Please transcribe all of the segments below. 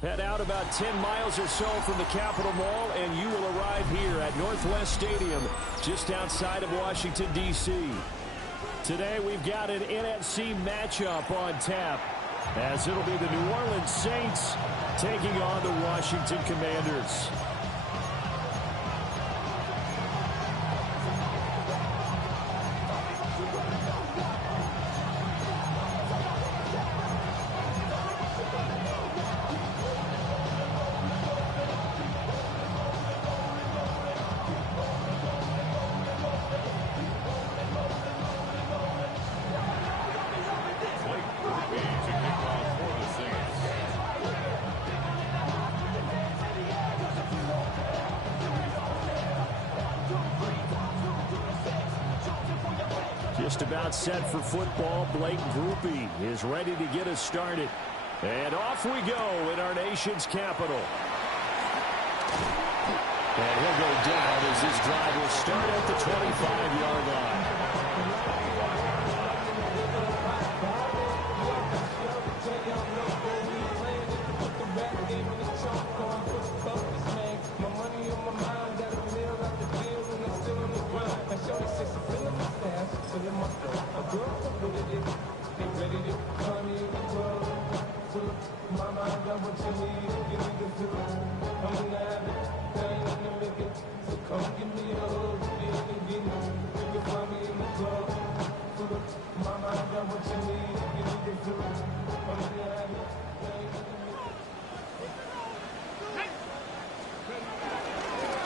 Head out about 10 miles or so from the Capitol Mall, and you will arrive here at Northwest Stadium, just outside of Washington, D.C. Today, we've got an NFC matchup on tap, as it'll be the New Orleans Saints taking on the Washington Commanders. Just about set for football. Blake Groupie is ready to get us started. And off we go in our nation's capital. And he'll go down as this drive will start at the 25-yard line.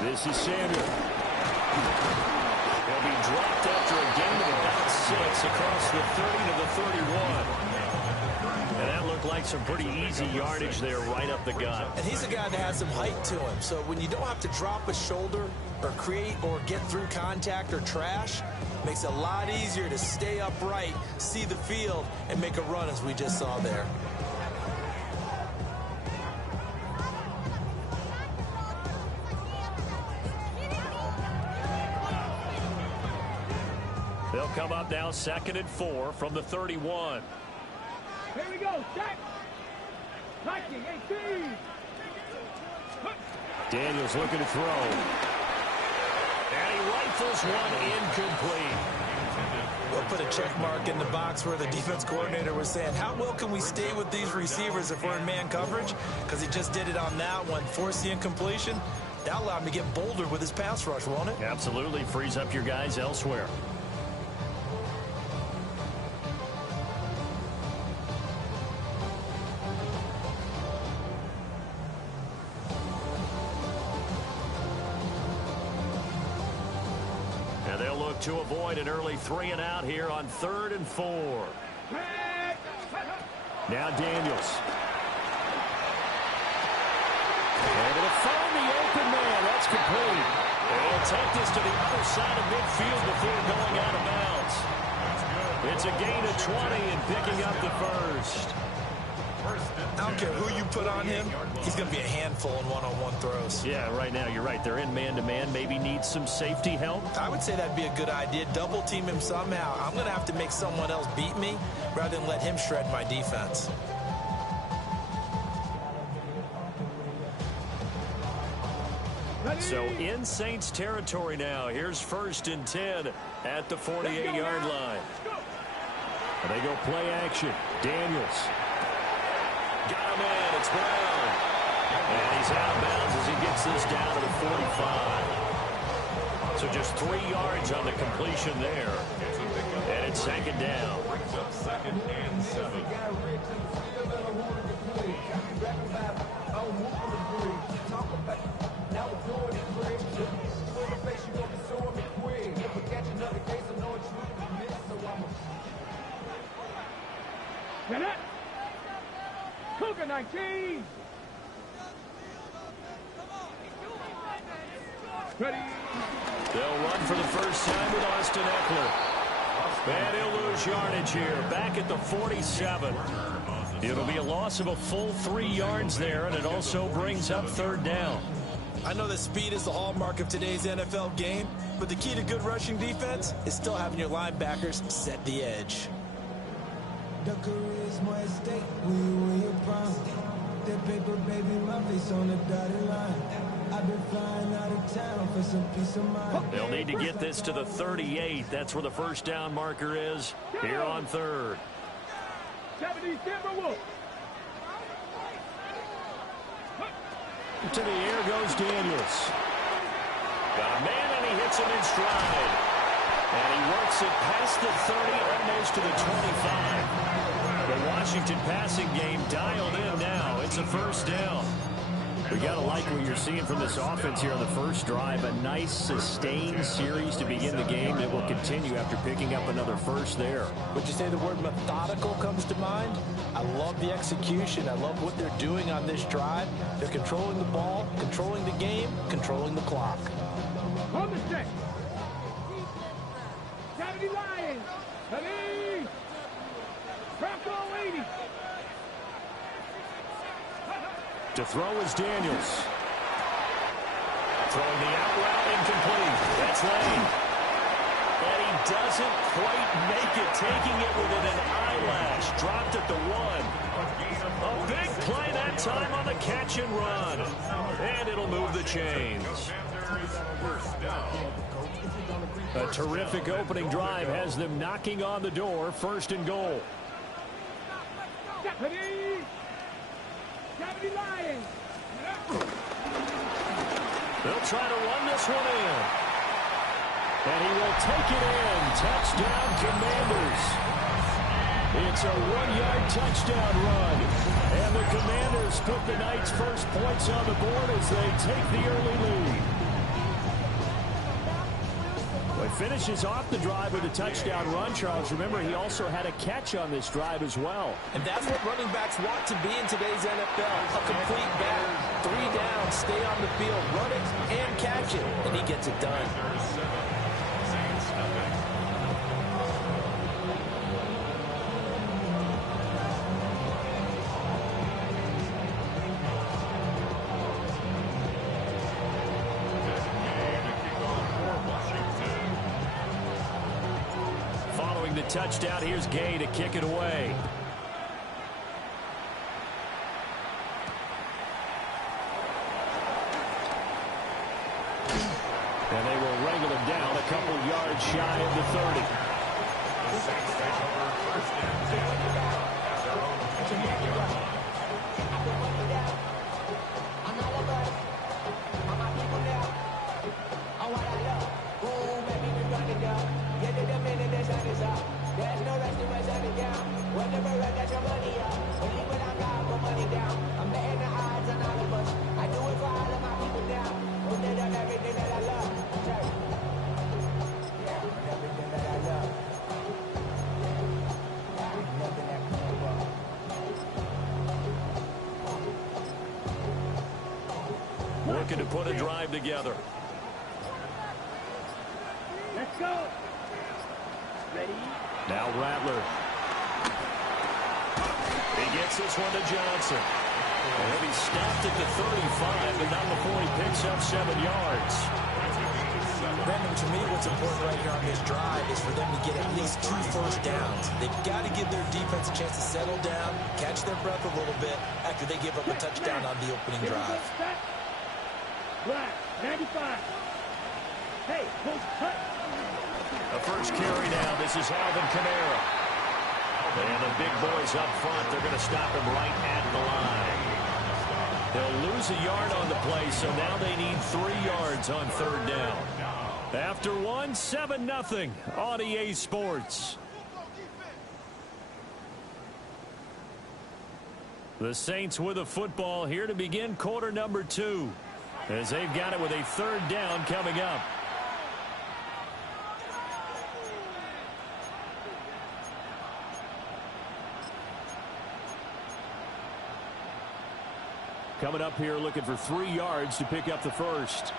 This is Samuel. He'll be dropped after a gain of about 6 across the 30 to the 31. And that looked like some pretty easy yardage there right up the gut. And he's a guy that has some height to him. So when you don't have to drop a shoulder or create or get through contact or trash, makes it a lot easier to stay upright, see the field, and make a run as we just saw there. They'll come up now 2nd and 4 from the 31. Here we go, check. Nike, 18. Daniels looking to throw. And he rifles one incomplete. We'll put a check mark in the box where the defense coordinator was saying, how well can we stay with these receivers if we're in man coverage? Because he just did it on that one, forced the incompletion. That allowed him to get bolder with his pass rush, won't it? Absolutely. Frees up your guys elsewhere. To avoid an early 3-and-out here on 3rd and 4. Now Daniels. Able to find the open man. That's complete. They'll take this to the other side of midfield before going out of bounds. It's a gain of 20 and picking up the first. I don't care who you put on him, he's going to be a handful in one-on-one throws. Yeah, right now, you're right. They're in man-to-man. Maybe needs some safety help. I would say that'd be a good idea. Double-team him somehow. I'm going to have to make someone else beat me rather than let him shred my defense. So in Saints territory now. Here's 1st and 10 at the 48-yard line. And they go play action. Daniels. Got him in. It's Brown. And he's out of bounds as he gets this down to the 45. So just 3 yards on the completion there. And it's 2nd down. 2nd and 7. Cougar 19. Ready. They'll run for the first time with Austin Eckler. And he'll lose yardage here, back at the 47. It'll be a loss of a full 3 yards there, and it also brings up 3rd down. I know that speed is the hallmark of today's NFL game, but the key to good rushing defense is still having your linebackers set the edge. The career's more at stake when you win your prime. That paper, baby, my face on the dotted line. I've been flying out of town for some peace of mind. They'll need to get this to the 38. That's where the first down marker is here on third. 70 Timberwolves. To the air goes Daniels. Got a man, and he hits him in stride. And he works it past the 30, almost to the 25. The Washington passing game dialed in now. It's a first down. We got to like what you're seeing from this offense here on the first drive. A nice, sustained series to begin the game that will continue after picking up another first there. Would you say the word methodical comes to mind? I love the execution. I love what they're doing on this drive. They're controlling the ball, controlling the game, controlling the clock. On the check. 70 Lions. 70. Bronco 80. To throw is Daniels. Throwing the out route, incomplete. That's Lane. And he doesn't quite make it, taking it within an eyelash. Dropped at the 1. A big play that time on the catch and run. And it'll move the chains. A terrific opening drive has them knocking on the door. First and goal. 70 Lions. They'll try to run this one in. And he will take it in. Touchdown, Commanders. It's a 1-yard touchdown run. And the Commanders put the Knights' first points on the board as they take the early lead. Well, he finishes off the drive with a touchdown run, Charles. Remember, he also had a catch on this drive as well. And that's what running backs want to be in today's NFL. A complete back, 3 down, stay on the field, run it, and catch it. And he gets it done. Following the touchdown, here's Gay to kick it away. And they will wrangle him down a couple yards shy of the 30. Looking to put a drive together. Let's go. Ready? Now Rattler. He gets this one to Johnson. And he'll be stopped at the 35, but not before he picks up 7 yards. Brandon, to me, what's important right here on this drive is for them to get at least 2 first downs. They've got to give their defense a chance to settle down, catch their breath a little bit after they give up a touchdown on the opening drive. Black, 95. Hey, push, cut. The first carry now. This is Alvin Kamara. And the big boys up front, they're going to stop him right at the line. They'll lose a yard on the play, so now they need 3 yards on third down. After 1, 7-0 on EA Sports. The Saints with a football here to begin quarter number 2. As they've got it with a third down coming up. Coming up here looking for 3 yards to pick up the first.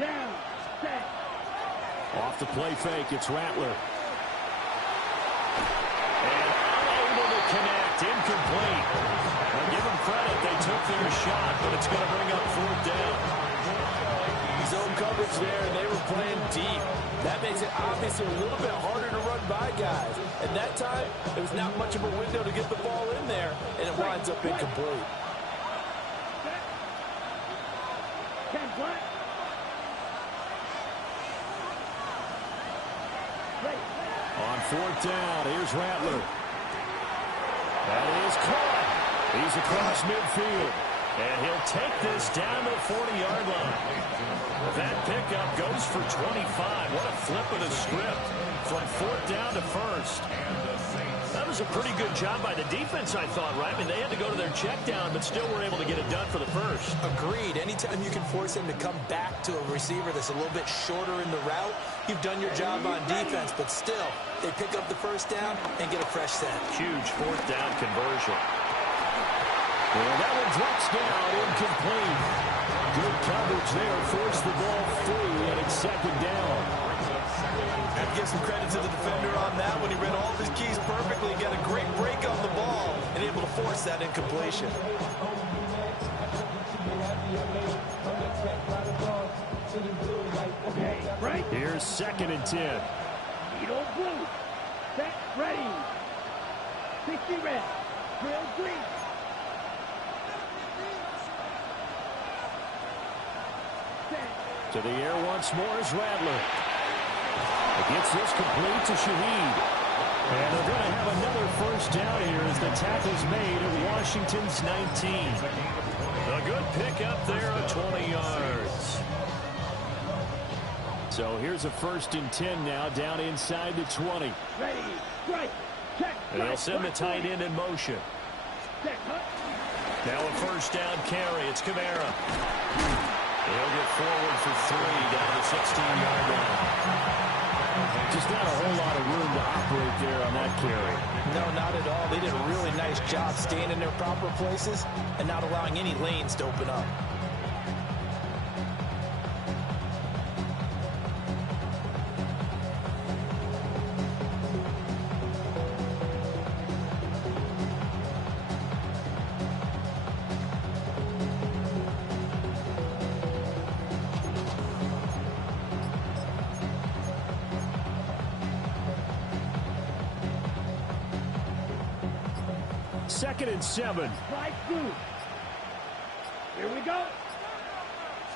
Down, set. Off the play fake, it's Rattler. And unable to connect, incomplete. Now give them credit, they took their shot, but it's going to bring up fourth down. Zone coverage there, and they were playing deep. That makes it obviously a little bit harder to run by guys. And that time, there was not much of a window to get the ball in there, and it winds up incomplete. 10 black. Ready. On 4th down, here's Rattler. That is caught. He's across midfield. And he'll take this down to the 40-yard line. That pickup goes for 25. What a flip of the script from 4th down to 1st. That was a pretty good job by the defense, I thought, right? I mean, they had to go to their check down, but still were able to get it done for the 1st. Agreed. Anytime you can force him to come back to a receiver that's a little bit shorter in the route, you've done your job on defense, but still, they pick up the 1st down and get a fresh set. Huge 4th down conversion. And that one drops down, incomplete. Good coverage there, forced the ball free, and it's 2nd down. I'd give some credit to the defender on that when he read all of his keys perfectly, got a great break on the ball, and able to force that incompletion. Okay, right. Here's 2nd and 10. Needle blue. Set, ready. 60 red. Drill green. To the air once more is Rattler. It gets this complete to Shaheed. And they're going to have another 1st down here as the tackle's made at Washington's 19. A good pickup there of 20 yards. So here's a 1st and 10 now, down inside the 20. Ready, strike, check. And they'll send the tight end in motion. Check, huh? Now a 1st down carry. It's Kamara. He'll get forward for 3 down the 16-yard line. Just not a whole lot of room to operate there on that carry. No, not at all. They did a really nice job staying in their proper places and not allowing any lanes to open up. Second and 7. Slide through. Here we go.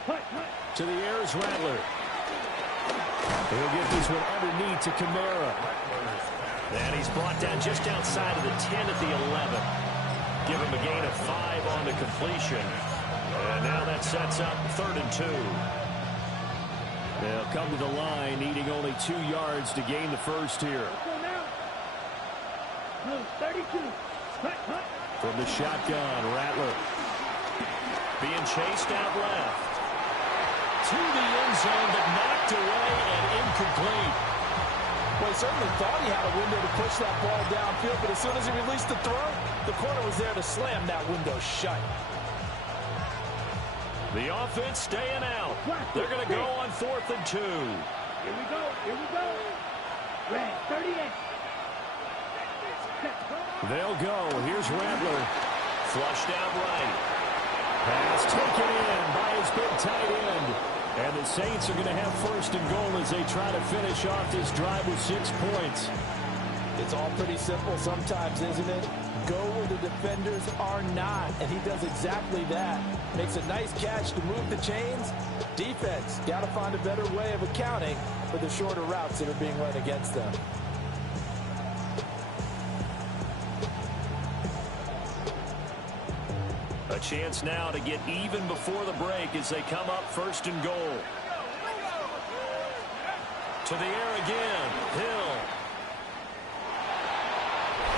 Hut, hut. To the air is Rattler. He'll get this one underneath to Kamara. And he's brought down just outside of the 10 at the 11. Give him a gain of 5 on the completion. And now that sets up 3rd and 2. They'll come to the line, needing only 2 yards to gain the 1st here. Go now. Blue 32. Hut, hut. From the shotgun, Rattler. Being chased out left. To the end zone, but knocked away and incomplete. Well, he certainly thought he had a window to push that ball downfield, but as soon as he released the throw, the corner was there to slam that window shut. The offense staying out. They're going to go on 4th and 2. Here we go. Here we go. Red 38. They'll go. Here's Rattler. Flushed out right. Pass taken in by his big tight end. And the Saints are going to have 1st and goal as they try to finish off this drive with 6 points. It's all pretty simple sometimes, isn't it? Go where the defenders are not, and he does exactly that. Makes a nice catch to move the chains. Defense, got to find a better way of accounting for the shorter routes that are being run against them. A chance now to get even before the break as they come up 1st and goal. To the air again. Hill.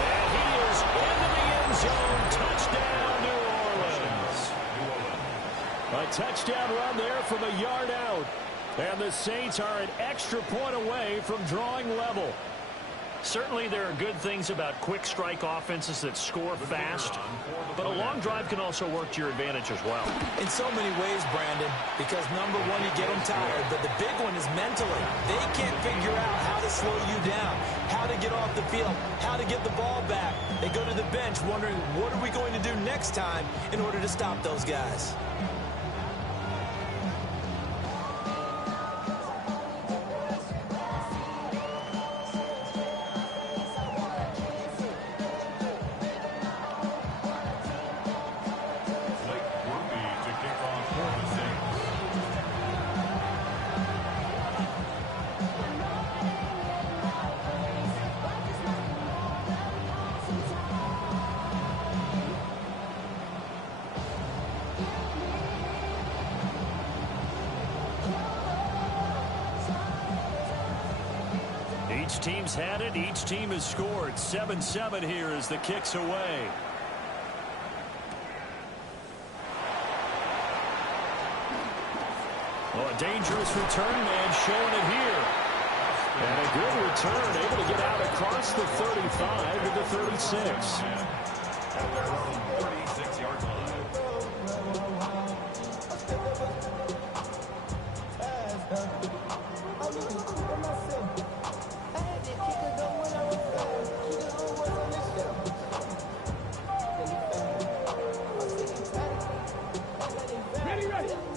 And he is into the end zone. Touchdown, New Orleans. A touchdown run there from a yard out. And the Saints are an extra point away from drawing level. Certainly there are good things about quick strike offenses that score fast, but a long drive can also work to your advantage as well. In so many ways, Brandon, because number one, you get them tired, but the big one is mentally. They can't figure out how to slow you down, how to get off the field, how to get the ball back. They go to the bench wondering, what are we going to do next time in order to stop those guys? Each team's had it. Each team has scored. 7-7 here as the kick's away. Oh, a dangerous return man showing it here. And a good return, able to get out across the 35 to the 36. At their own 36-yard line.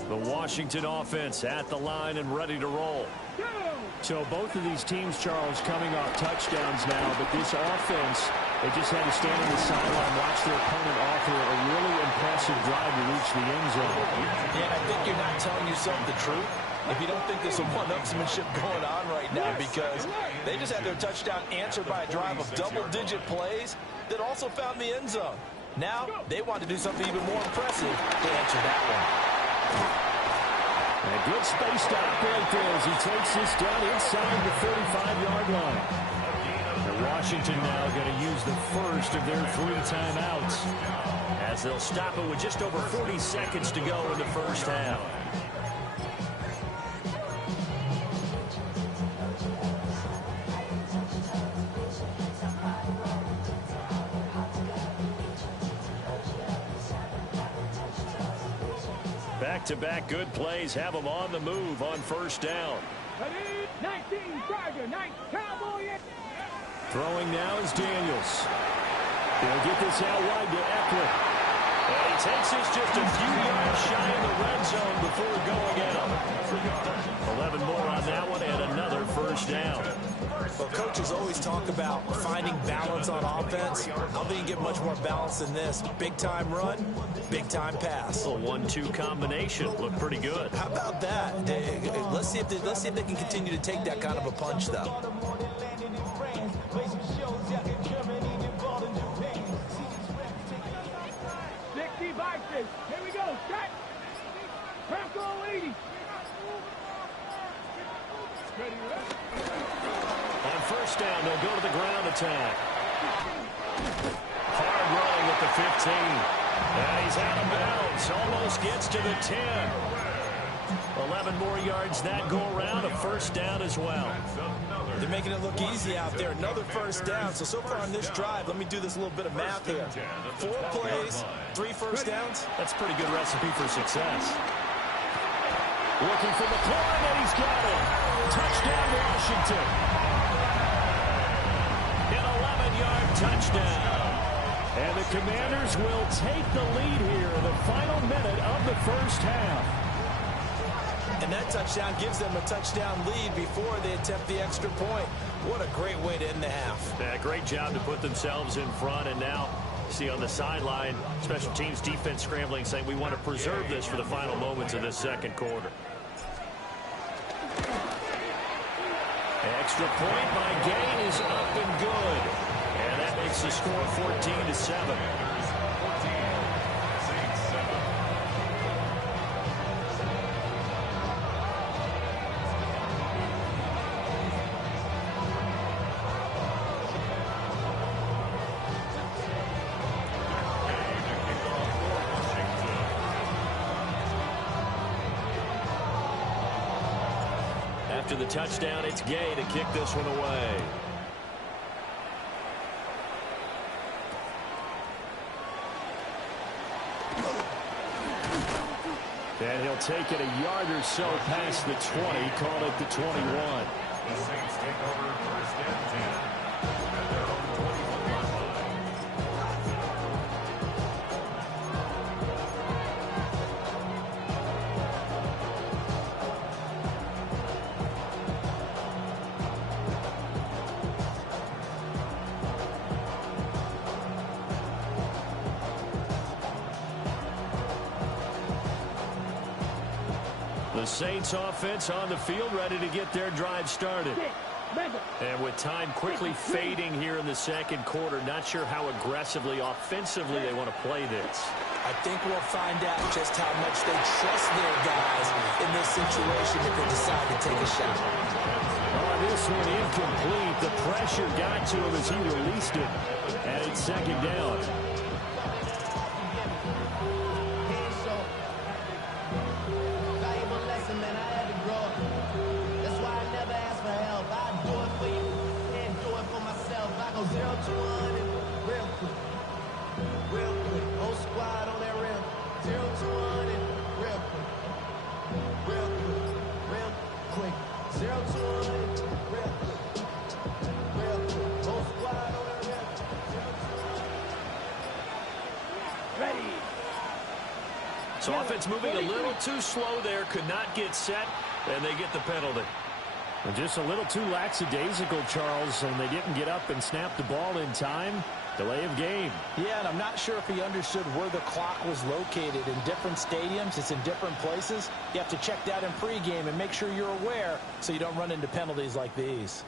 The Washington offense at the line and ready to roll. So both of these teams, Charles, coming off touchdowns now, but this offense, they just had to stand on the sideline, watch their opponent offer a really impressive drive to reach the end zone. Yeah, I think you're not telling yourself the truth if you don't think there's some one-upsmanship going on right now, because they just had their touchdown answered by a drive of double-digit plays that also found the end zone. Now, they want to do something even more impressive to answer that one. A good space to operate there as he takes this down inside the 35-yard line. And Washington now going to use the first of their 3 timeouts as they'll stop it with just over 40 seconds to go in the first half. Back-to-back good plays have them on the move on first down. 19 Charger, 9 Cowboy. Throwing now is Daniels. He'll get this out wide to Eckler. And he takes this just a few yards shy in the red zone before going out. 11 more on that one and another first down. Well, coaches always talk about finding balance on offense. I don't think you get much more balance than this. Big-time run, big-time pass. A 1-2 combination. Looked pretty good. How about that? Let's see if they can continue to take that kind of a punch, though. Here we go. Set. Franco 80. On first down, they'll go to the ground attack. Hard running at the 15. And he's out of bounds. Almost gets to the 10. 11 more yards that go around. A first down as well. They're making it look easy out there. Another first down. So far on this drive, let me do this little bit of math here. 4 plays, 3 first downs. That's a pretty good recipe for success. Looking for McLaurin, and he's got it. Touchdown, Washington. An 11-yard touchdown. And the Commanders will take the lead here in the final minute of the first half. And that touchdown gives them a touchdown lead before they attempt the extra point. What a great way to end the half. Yeah, great job to put themselves in front. And now, see on the sideline, special teams defense scrambling, saying we want to preserve this for the final moments of this second quarter. Extra point by Gay is up and good. And that makes the score 14-7. After the touchdown, it's Gay to kick this one away. And he'll take it a yard or so past the 20, call it the 21. The Saints take over first and 10 at their own 21-yard line. The Saints offense on the field ready to get their drive started. And with time quickly fading here in the second quarter, not sure how aggressively, offensively they want to play this. I I think we'll find out just how much they trust their guys in this situation if they decide to take a shot. Oh, this one incomplete. The pressure got to him as he released it. And it's second down. So offense moving a little too slow there, could not get set, and they get the penalty. And just a little too lackadaisical, Charles, and they didn't get up and snap the ball in time. Delay of game. Yeah, and I'm not sure if he understood where the clock was located. In different stadiums, it's in different places. You have to check that in pregame and make sure you're aware so you don't run into penalties like these.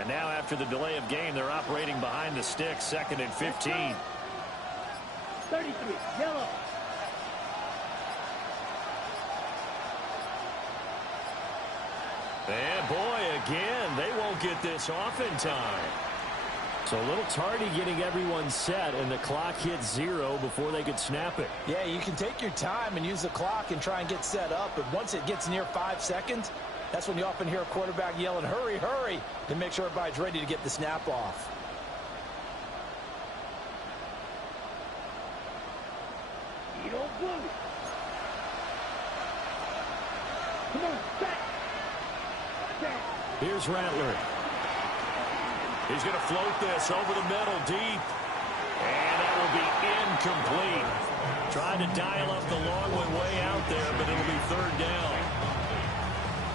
And now after the delay of game, they're operating behind the sticks, 2nd and 15. 33, yellow. And boy, again, they won't get this off in time. So a little tardy getting everyone set, and the clock hits 0 before they could snap it. Yeah, you can take your time and use the clock and try and get set up, but once it gets near 5 seconds, that's when you often hear a quarterback yelling, hurry, hurry, to make sure everybody's ready to get the snap off. You don't blow it. Come on, back. Here's Rattler. He's going to float this over the middle deep. And that will be incomplete. Trying to dial up the long one way out there, but it'll be 3rd down.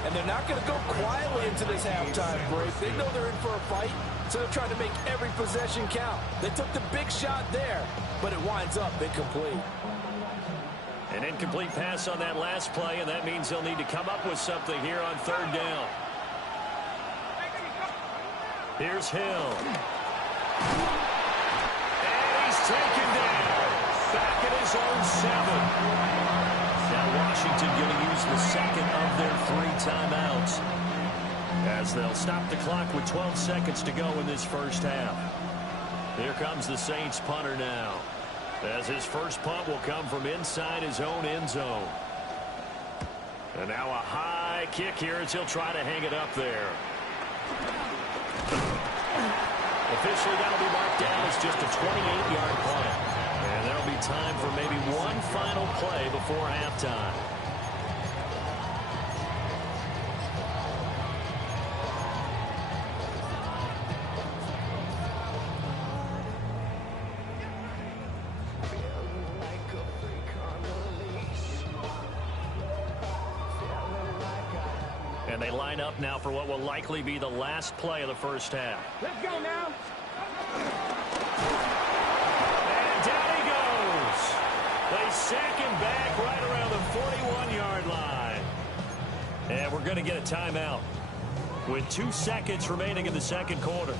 And they're not going to go quietly into this halftime break. They know they're in for a fight, so they're trying to make every possession count. They took the big shot there, but it winds up incomplete. An incomplete pass on that last play, and that means they'll need to come up with something here on 3rd down. Here's Hill. And he's taken down. Back at his own 7. Now Washington going to use the second of their 3 timeouts as they'll stop the clock with 12 seconds to go in this first half. Here comes the Saints punter now, as his first punt will come from inside his own end zone. And now a high kick here as he'll try to hang it up there. Officially, that'll be marked down as just a 28-yard punt. And there'll be time for maybe one final play before halftime. And they line up now for what will likely be the last play of the first half. Let's go now. And down he goes. They sack him back right around the 41-yard line. And we're going to get a timeout with 2 seconds remaining in the second quarter.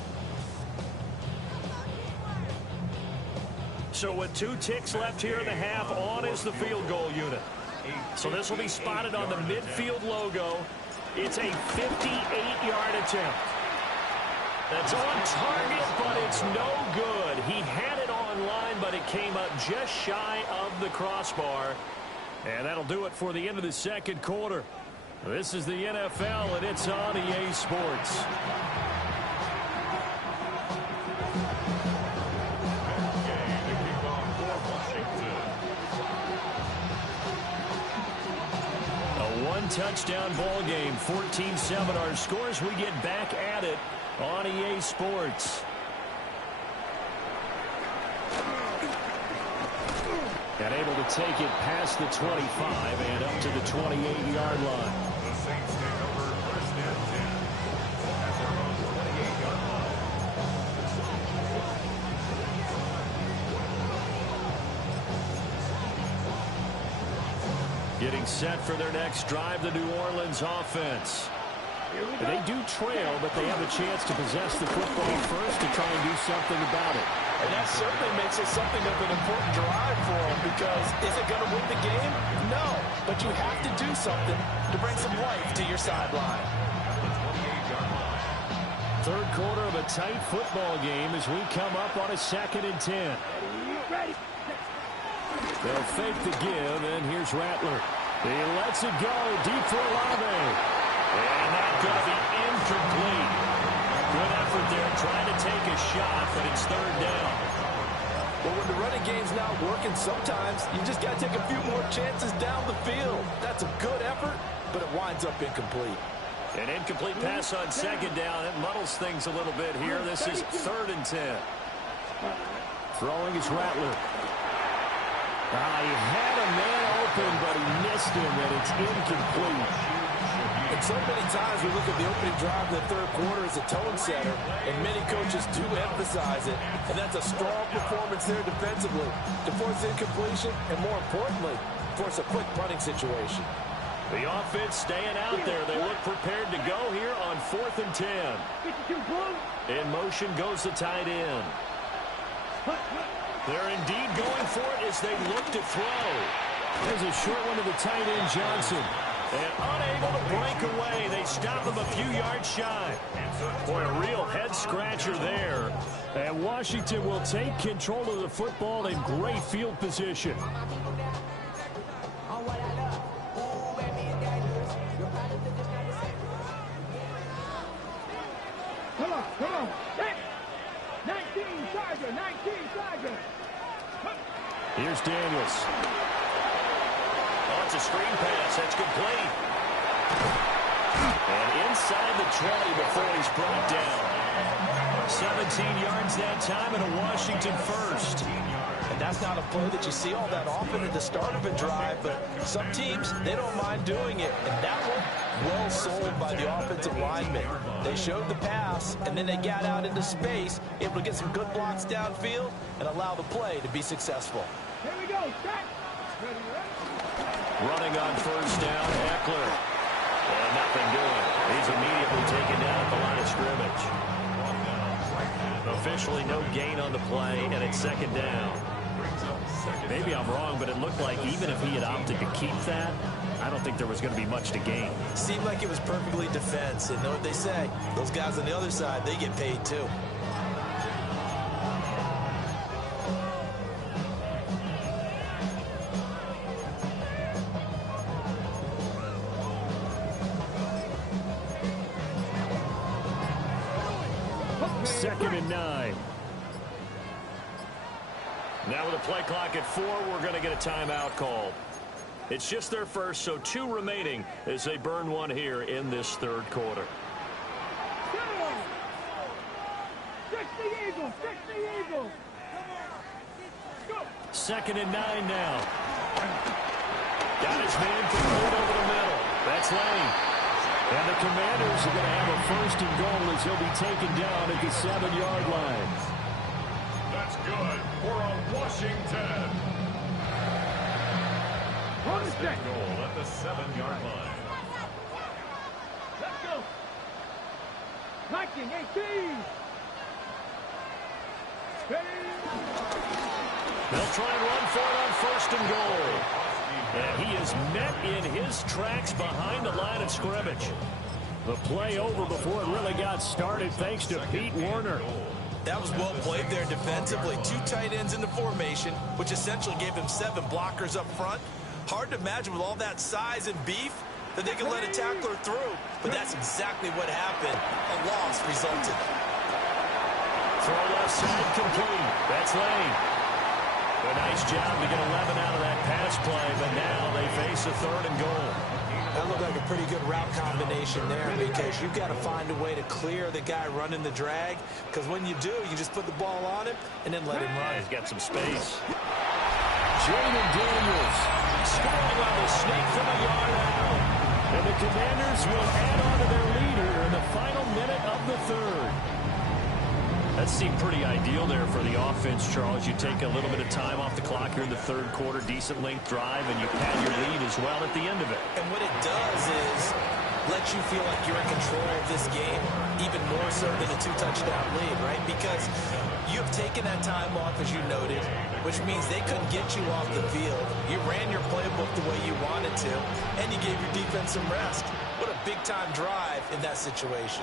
So with 2 ticks left here in the half, on is the field goal unit. So this will be spotted on the midfield logo. It's a 58-yard attempt. That's on target, but it's no good. He had it on line, but it came up just shy of the crossbar. And that'll do it for the end of the second quarter. This is the NFL, and it's on EA Sports. Touchdown ball game, 14-7 our scores. We get back at it on EA Sports. And able to take it past the 25 and up to the 28-yard line. The Saints take over 1st and 10 at their own 28-yard line. Getting set for their next drive, the New Orleans offense. They do trail, but they have a chance to possess the football first to try and do something about it. And that certainly makes it something of an important drive for them, because is it going to win the game? No, but you have to do something to bring some life to your sideline. Third quarter of a tight football game as we come up on a 2nd and 10. They'll fake the give, and here's Rattler. He lets it go deep for Olave. And that's going to be incomplete. Good effort there trying to take a shot, but it's 3rd down. Well, when the running game's not working, sometimes you just got to take a few more chances down the field. That's a good effort, but it winds up incomplete. An incomplete pass on 2nd down. It muddles things a little bit here. This is 3rd and 10. Throwing is Rattler. He had a man open, but he missed him, and it's incomplete. And so many times we look at the opening drive in the third quarter as a tone setter, and many coaches do emphasize it. And that's a strong performance there defensively to force incompletion and, more importantly, force a quick punting situation. The offense staying out there. They look prepared to go here on 4th and 10. In motion goes the tight end. They're indeed going for it as they look to throw. There's a short one to the tight end, Johnson. And unable to break away. They stop him a few yards shy. Boy, a real head-scratcher there. And Washington will take control of the football in great field position. Come on. 19, Charger, 19, Charger. Here's Daniels. Oh, it's a screen pass. That's complete. And inside the 20 before he's brought down. 17 yards that time and a Washington first. And that's not a play that you see all that often at the start of a drive, but some teams, they don't mind doing it. And that one, well sold by the offensive lineman. They showed the pass, and then they got out into space, able to get some good blocks downfield and allow the play to be successful. Here we go, set. Running on 1st down, Eckler. And nothing doing. He's immediately taken down at the line of scrimmage. Officially no gain on the play, and it's 2nd down. Maybe I'm wrong, but it looked like even if he had opted to keep that, I don't think there was going to be much to gain. Seemed like it was perfectly defense. And know what they say? Those guys on the other side, they get paid too. Second and 9. Now with a play clock at 4, we're going to get a timeout called. It's just their first, so 2 remaining as they burn one here in this 3rd quarter. Fix the Eagle. 2nd and 9 now. Got his man complete over the middle. That's Lane. And the Commanders are going to have a 1st and goal as he'll be taken down at the 7-yard line. That's good for a Washington. First and goal at the 7-yard line. Let's go. 19, 18. They'll try and run for it on 1st and goal. And he is met in his tracks behind the line of scrimmage. The play over before it really got started thanks to Pete Werner. That was well played there defensively. 2 tight ends in the formation, which essentially gave him 7 blockers up front. Hard to imagine with all that size and beef that they could let a tackler through. But that's exactly what happened. A loss resulted. Throw left side complete. That's Lane. A nice job to get 11 out of that pass play, but now they face a 3rd and goal. That looked like a pretty good route combination there, because you've got to find a way to clear the guy running the drag, because when you do, you just put the ball on him and then let him run. He's got some space. Jaden Daniels scoring on the sneak from a yard out. And the Commanders will add on to their lead here in the final minute of the 3rd. That seemed pretty ideal there for the offense, Charles. You take a little bit of time off the clock here in the third quarter, decent length drive, and you pad your lead as well at the end of it. And what it does is let you feel like you're in control of this game, even more so than a 2-touchdown lead, right? Because you have taken that time off, as you noted, which means they couldn't get you off the field. You ran your playbook the way you wanted to, and you gave your defense some rest. What a big-time drive in that situation.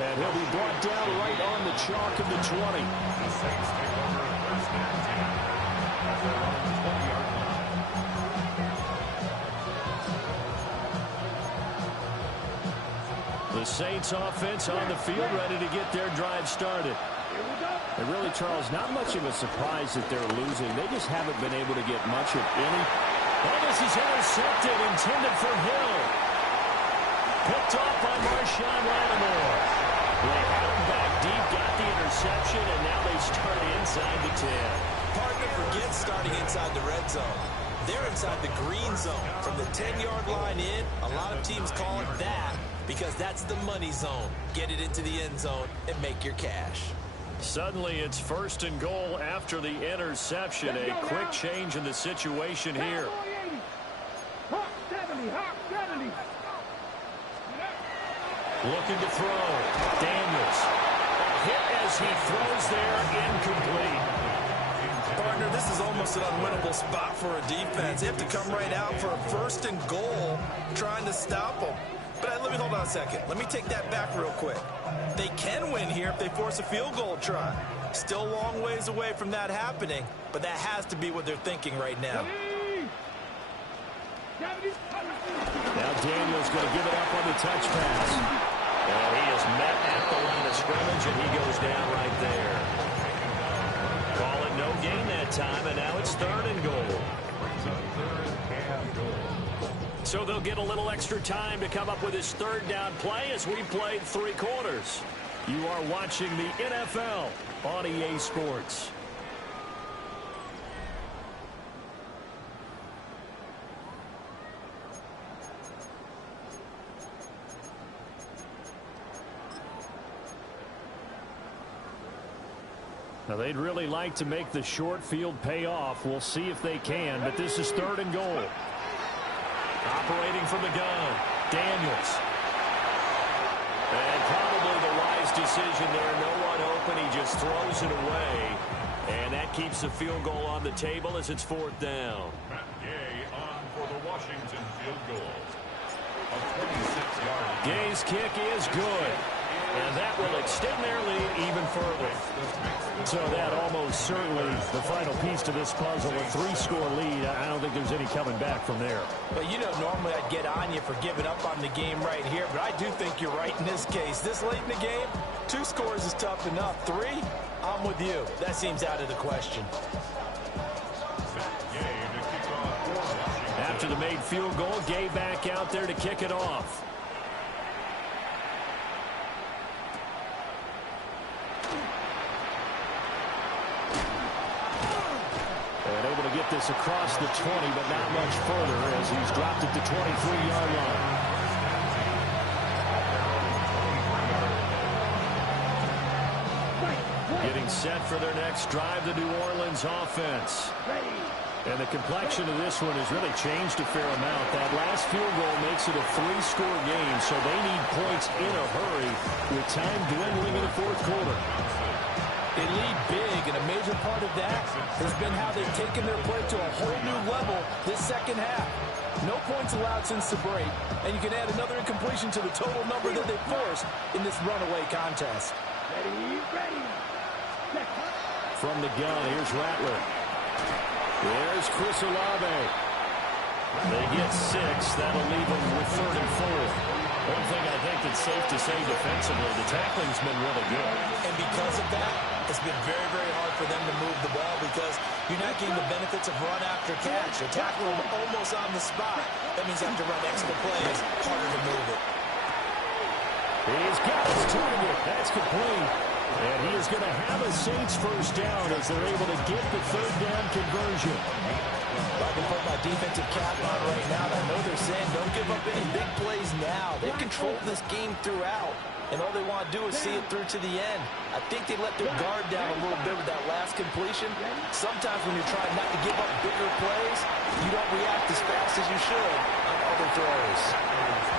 And he'll be brought down right on the chalk of the 20. The Saints take over first and 10 at their own 20-yard line. The Saints offense on the field, ready to get their drive started. And really, Charles, not much of a surprise that they're losing. They just haven't been able to get much of any. Oh, this is intercepted, intended for Hill. Picked off by Marshawn Lattimore. They had him back deep, got the interception, and now they start inside the 10. Partner forgets starting inside the red zone. They're inside the green zone. From the 10-yard line in, a lot of teams call it that because that's the money zone. Get it into the end zone and make your cash. Suddenly, it's first and goal after the interception. A quick change in the situation here. Hawk 70, Hawk 70. Looking to throw. Daniels. A hit as he throws there, incomplete. Partner, this is almost an unwinnable spot for a defense. They have to come right out for a first and goal trying to stop them. But let me hold on a second. Let me take that back real quick. They can win here if they force a field goal try. Still a long ways away from that happening, but that has to be what they're thinking right now. Now Daniels going to give it up on the touch pass. And he is met at the line of scrimmage, and he goes down right there. Call it no gain that time, and now it's third and goal. So they'll get a little extra time to come up with his third down play as we played 3 quarters. You are watching the NFL on EA Sports. Now, they'd really like to make the short field pay off. We'll see if they can, but this is third and goal. Operating from the gun, Daniels. And probably the wise decision there. No one open. He just throws it away. And that keeps the field goal on the table as it's fourth down. Matt Gay on for the Washington field goal. A 26-yard. Gay's kick is good. And that will extend their lead even further. So that almost certainly the final piece to this puzzle, a 3-score lead. I don't think there's any coming back from there. But, you know, normally I'd get on you for giving up on the game right here, but I do think you're right in this case. This late in the game, 2 scores is tough enough. 3, I'm with you. That seems out of the question. After the made field goal, Gay back out there to kick it off. And able to get this across the 20, but not much further as he's dropped at the 23-yard line. Getting set for their next drive, the New Orleans offense. And the complexion of this one has really changed a fair amount. That last field goal makes it a 3-score game, so they need points in a hurry with time dwindling in the fourth quarter. They lead big, and a major part of that has been how they've taken their play to a whole new level this second half. No points allowed since the break, and you can add another incompletion to the total number that they forced in this runaway contest. Ready. From the gun, here's Rattler. There's Chris Olave. They get 6. That'll leave them with 3rd and 4. One thing I think that's safe to say defensively, the tackling's been really good. And because of that, it's been very, very hard for them to move the ball because you're not getting the benefits of run after catch. You're tackling them almost on the spot. That means you have to run extra plays, harder to move it. He's got his target. That's complete. And he is going to have a Saints first down as they're able to get the third down conversion. I can put my defensive cap on right now. I know they're saying don't give up any big plays now. They've controlled this game throughout, and all they want to do is see it through to the end. I think they let their guard down a little bit with that last completion. Sometimes when you're trying not to give up bigger plays, you don't react as fast as you should on other throws.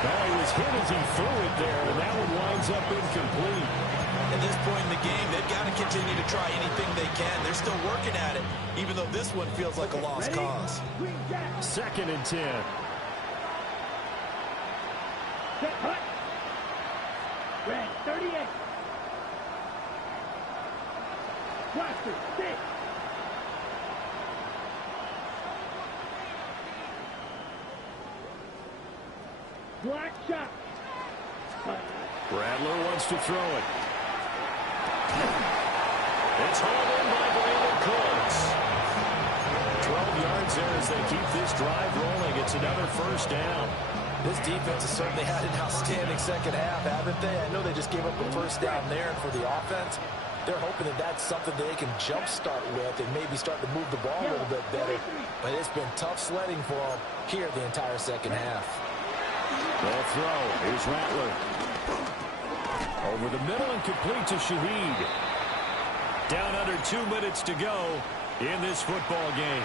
Well, he was hit as he threw it there, and that one winds up incomplete. At this point in the game, they've got to continue to try anything they can. They're still working at it, even though this one feels like a lost cause. 2nd and 10. Set hut. Red 38. Blaster 6. Black shot. Rattler wants to throw it. It's hauled in by Brandon Cooks. 12 yards there as they keep this drive rolling. It's another first down. This defense has certainly had an outstanding second half, haven't they? I know they just gave up the first down there, and for the offense, they're hoping that that's something that they can jumpstart with and maybe start to move the ball a little bit better. But it's been tough sledding for them here the entire second half. They'll throw. Here's Rattler. Over the middle and complete to Shaheed. Down under 2 minutes to go in this football game.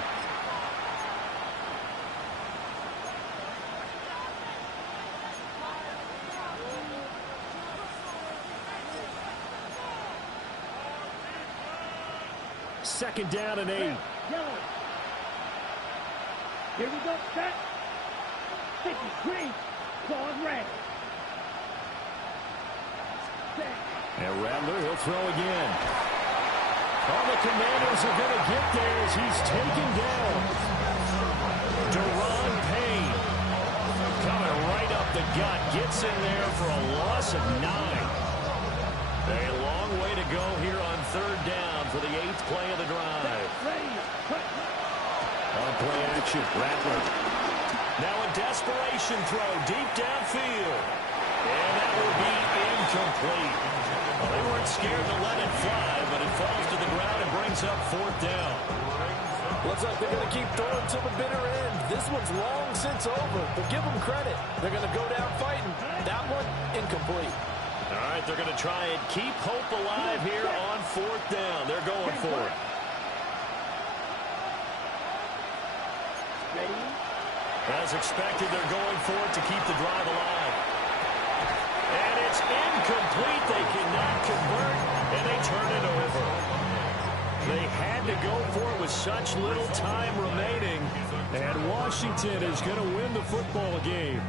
Second down and 8. Yellow. Here we go, set. Sticky green. Claws red. Set. And Rattler, he'll throw again. All the Commanders are going to get there as he's taken down. Deron Payne coming right up the gut. Gets in there for a loss of 9. A long way to go here on third down for the 8th play of the drive. On play action, Rattler. Now a desperation throw deep downfield. And that will be incomplete. Well, they weren't scared to let it fly, but it falls to the ground and brings up 4th down. Looks like they're going to keep throwing to the bitter end. This one's long since over, but give them credit. They're going to go down fighting. That one, incomplete. All right, they're going to try and keep hope alive here on 4th down. They're going for it. As expected, they're going for it to keep the drive alive. And it's incomplete. They cannot convert, and they turn it over. They had to go for it with such little time remaining, and Washington is going to win the football game.